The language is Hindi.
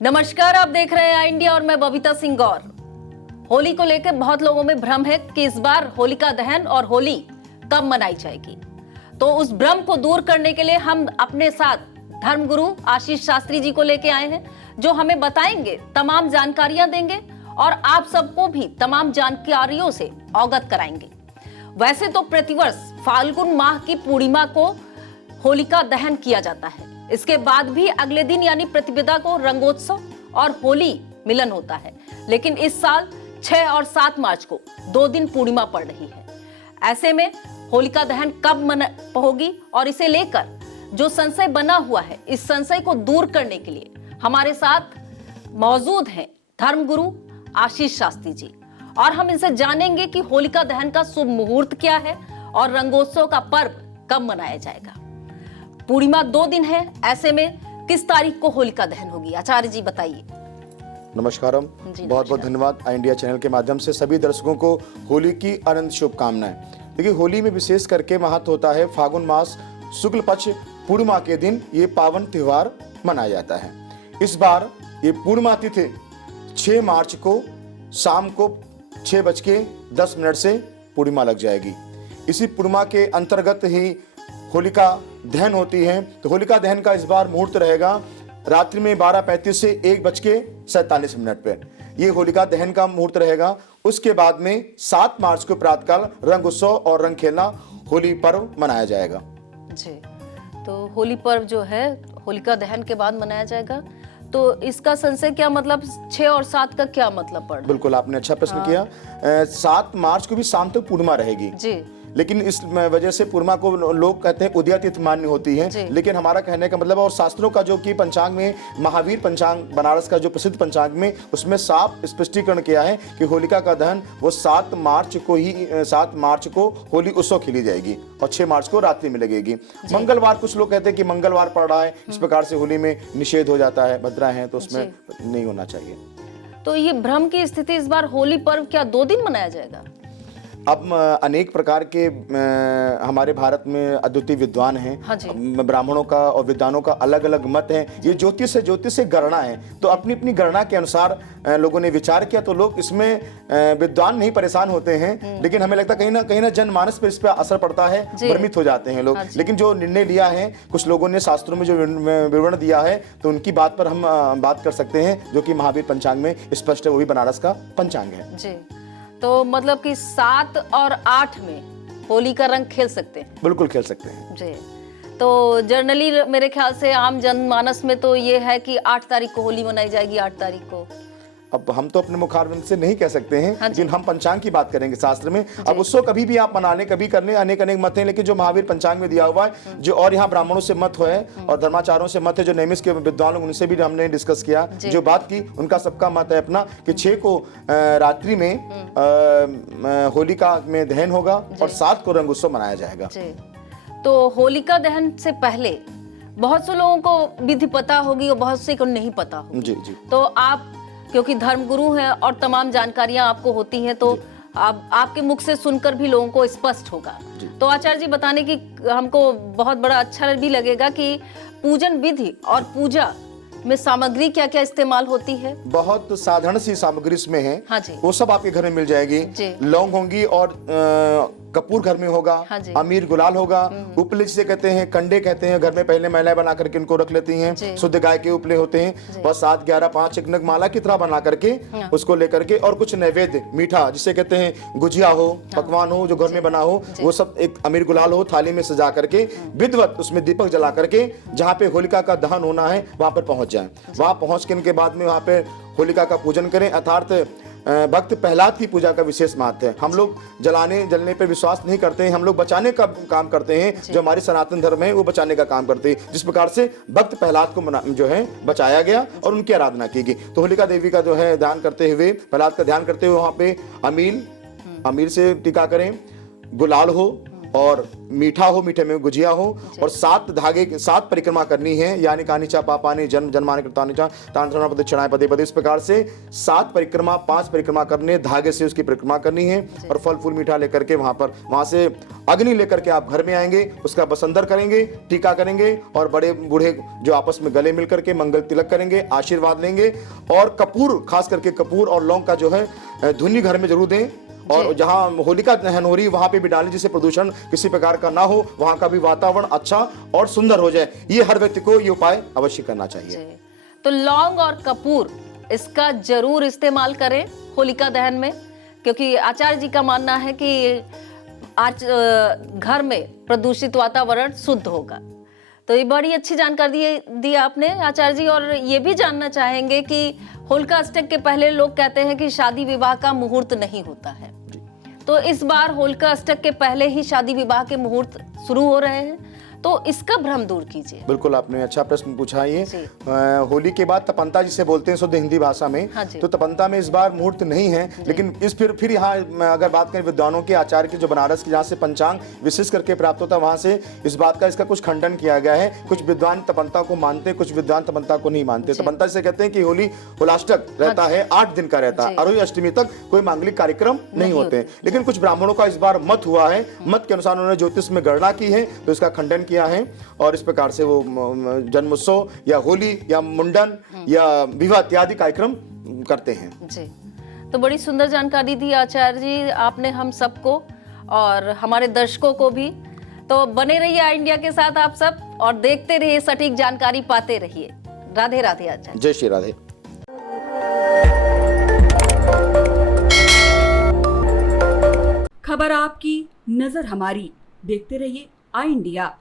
नमस्कार, आप देख रहे हैं इंडिया और मैं बबीता सिंह गौर। होली को लेकर बहुत लोगों में भ्रम है कि इस बार होलिका दहन और होली कब मनाई जाएगी। तो उस भ्रम को दूर करने के लिए हम अपने साथ धर्मगुरु आशीष शास्त्री जी को लेके आए हैं, जो हमें बताएंगे, तमाम जानकारियां देंगे और आप सबको भी तमाम जानकारियों से अवगत कराएंगे। वैसे तो प्रतिवर्ष फाल्गुन माह की पूर्णिमा को होलिका दहन किया जाता है। इसके बाद भी अगले दिन यानी प्रतिपदा को रंगोत्सव और होली मिलन होता है, लेकिन इस साल 6 और 7 मार्च को 2 दिन पूर्णिमा पड़ रही है। ऐसे में होलिका दहन कब होगी और इसे लेकर जो संशय बना हुआ है, इस संशय को दूर करने के लिए हमारे साथ मौजूद हैं धर्मगुरु आशीष शास्त्री जी, और हम इनसे जानेंगे कि होलिका दहन का शुभ मुहूर्त क्या है और रंगोत्सव का पर्व कब मनाया जाएगा। पूर्णिमा 2 दिन है, ऐसे में किस तारीख को होलिका दहन होगी, आचार्य जी बताइए। नमस्कारम, बहुत बहुत धन्यवाद। इंडिया चैनल के माध्यम से सभी दर्शकों को होली की अनंत शुभकामनाएं। देखिए, होली में विशेष करके महत्व होता है। फागुन मास शुक्ल पक्ष पूर्णिमा के दिन ये पावन त्योहार मनाया जाता है। इस बार ये पूर्णिमा तिथि 6 मार्च को शाम को 6:10 से पूर्णिमा लग जाएगी। इसी पूर्णिमा के अंतर्गत ही होलिका दहन होती है। तो होलिका दहन का इस बार मुहूर्त रहेगा रात्रि में 12:35 से 1:47 पे ये होलिका दहन का मुहूर्त रहेगा। उसके बाद में 7 मार्च को प्रातःकाल रंग उत्सव और रंग खेलना होली पर्व मनाया जाएगा जी। तो होली पर्व जो है होलिका दहन के बाद मनाया जाएगा। तो इसका संशय क्या, मतलब 6 और 7 का क्या मतलब पड़ रहा है? बिल्कुल, आपने अच्छा प्रश्न किया। 7 मार्च को भी शाम तक पूर्णिमा रहेगी जी, लेकिन इस वजह से पूर्णिमा को लोग कहते हैं उदया तिथि मान्य होती है। लेकिन हमारा कहने का मतलब, और शास्त्रों का जो कि पंचांग में महावीर पंचांग बनारस का जो प्रसिद्ध पंचांग में, उसमें साफ स्पष्टीकरण किया है कि होलिका का दहन वो 7 मार्च को होली उत्सव खेली जाएगी और 6 मार्च को रात्रि में लगेगी। मंगलवार, कुछ लोग कहते हैं कि मंगलवार पड़ रहा है, इस प्रकार से होली में निषेध हो जाता है, भद्रा है, तो उसमें नहीं होना चाहिए। तो ये भ्रम की स्थिति, इस बार होली पर्व क्या 2 दिन मनाया जाएगा? अब अनेक प्रकार के हमारे भारत में अद्वितीय विद्वान हैं। हाँ, ब्राह्मणों का और विद्वानों का अलग अलग मत है। ये ज्योतिष से गणना है, तो अपनी अपनी गणना के अनुसार लोगों ने विचार किया। तो लोग इसमें विद्वान नहीं परेशान होते हैं, लेकिन हमें लगता है कहीं ना जनमानस पर इस पर असर पड़ता है, भ्रमित हो जाते हैं लोग। हाँ, लेकिन जो निर्णय लिया है कुछ लोगों ने, शास्त्रों में जो विवरण दिया है, तो उनकी बात पर हम बात कर सकते हैं, जो कि महावीर पंचांग में स्पष्ट है, वो भी बनारस का पंचांग है जी। तो मतलब कि 7 और 8 में होली का रंग खेल सकते हैं? बिल्कुल खेल सकते हैं जी। तो जनरली मेरे ख्याल से आम जनमानस में तो ये है कि 8 तारीख को होली मनाई जाएगी, 8 तारीख को। अब हम तो अपने मुखारविंद से नहीं कह सकते हैं, हाँ, लेकिन हम पंचांग की बात करेंगे शास्त्र में। अब उसको कभी भी आप मना लें, कभी कर लें, अनेक अनेक मत हैं, लेकिन जो महावीर पंचांग में दिया हुआ है, जो और यहाँ ब्राह्मणों से मत है और धर्माचार्यों से मत है, जो नैमिष के विद्वान लोग, उनसे भी हमने डिस्कस किया, जो बात की, उनका सबका मत है अपना कि 6 को रात्रि में होलिका में दहन होगा और 7 को रंग उत्सव मनाया जाएगा। तो होलिका दहन से पहले बहुत से लोगों को विधि पता होगी और बहुत से को नहीं पता होगी। जी जी। तो आप क्योंकि धर्मगुरु हैं और तमाम जानकारियां आपको होती हैं, तो आपके मुख से सुनकर भी लोगों को स्पष्ट होगा। तो आचार्य जी बताने की हमको बहुत बड़ा अच्छा भी लगेगा कि पूजन विधि और पूजा में सामग्री क्या क्या इस्तेमाल होती है। बहुत साधारण सी सामग्री इसमें है। हाँ जी। वो सब आपके घर में मिल जाएगी। लौंग होंगी और कपूर घर में होगा। हाँ, अमीर गुलाल होगा। उपले जिसे कहते हैं, कंडे कहते हैं, घर में पहले महिलाएं बना करके इनको रख लेती हैं। शुद्ध गाय के उपले होते हैं, बस 7, 11, 5 एक नग माला की तरह बना करके उसको लेकर के, और कुछ नैवेद्य मीठा जिसे कहते हैं, गुजिया हो, पकवान हो, जो घर में बना हो, वो सब एक अमीर गुलाल हो थाली में सजा करके विधिवत उसमें दीपक जला करके जहाँ पे होलिका का दहन होना है वहां पर पहुंच जाए। वहां पहुंच के इनके बाद में वहां पे होलिका का पूजन करें। अर्थात भक्त प्रहलाद की पूजा का विशेष महत्व है। हम लोग जलने पर विश्वास नहीं करते हैं, हम लोग बचाने का काम करते हैं। जो हमारी सनातन धर्म है वो बचाने का काम करते हैं। जिस प्रकार से भक्त प्रहलाद को जो है बचाया गया और उनकी आराधना की गई, तो होलिका देवी का जो है ध्यान करते हुए, प्रहलाद का ध्यान करते हुए वहां पे अमीर से टीका करें, गुलाल हो और मीठा हो, मीठे में गुजिया हो, और 7 धागे 7 परिक्रमा करनी है, यानी कानिचा पापानी जन्म जन्माने कृतानिचा तांत्रणा पदे पदे पदे, इस प्रकार से 7 परिक्रमा 5 परिक्रमा करने, धागे से उसकी परिक्रमा करनी है और फल फूल मीठा लेकर के वहां से अग्नि लेकर के आप घर में आएंगे, उसका बसंतर करेंगे, टीका करेंगे और बड़े बूढ़े जो आपस में गले मिलकर के मंगल तिलक करेंगे, आशीर्वाद लेंगे। और कपूर, खास करके कपूर और लौंग का जो है धुनी घर में जरूर दें, और जहां होलिका दहन हो रही वहां पे भी डालें, जिससे प्रदूषण किसी प्रकार का ना हो, वहां का भी वातावरण अच्छा और सुंदर हो जाए। ये हर व्यक्ति को ये उपाय अवश्य करना चाहिए। तो लौंग और कपूर इसका जरूर इस्तेमाल करें होलिका दहन में, क्योंकि आचार्य जी का मानना है कि आज घर में प्रदूषित वातावरण शुद्ध होगा। तो ये बड़ी अच्छी जानकारी दी आपने आचार्य जी। और ये भी जानना चाहेंगे कि होलिका अष्टक के पहले लोग कहते हैं कि शादी विवाह का मुहूर्त नहीं होता है, तो इस बार होलिका अष्टक के पहले ही शादी विवाह के मुहूर्त शुरू हो रहे हैं, तो इसका भ्रम दूर कीजिए। बिल्कुल, आपने अच्छा प्रश्न पूछा। ये होली के बाद तपंता जिसे बोलते हैं शुद्ध हिंदी भाषा में, तो तपंता में इस बार मुहूर्त नहीं है। लेकिन इस फिर यहाँ अगर बात करें विद्वानों के, आचार्य के जो बनारस की जहाँ से पंचांग विशेष करके प्राप्त होता है, वहां से इस बात का इसका कुछ खंडन किया गया है। कुछ विद्वान तपंता को मानते, कुछ विद्वान तपंता को नहीं मानते। तपंता से कहते हैं कि होली होलाष्टक रहता है, 8 दिन का रहता है, अरोही अष्टमी तक कोई मांगलिक कार्यक्रम नहीं होते। लेकिन कुछ ब्राह्मणों का इस बार मत हुआ है, मत के अनुसार उन्होंने ज्योतिष में गणना की है, तो इसका खंडन किया है और इस प्रकार से वो जन्मोत्सव या होली या मुंडन या विवाह इत्यादि कार्यक्रम करते हैं। जी, तो बड़ी सुंदर जानकारी दी आचार्य जी आपने हम सबको और हमारे दर्शकों को भी। तो बने रहिए आई इंडिया के साथ आप सब और देखते रहिए, सटीक जानकारी पाते रहिए। राधे राधे आचार्य। जय श्री राधे। खबर आपकी, नजर हमारी, देखते रहिए आई इंडिया।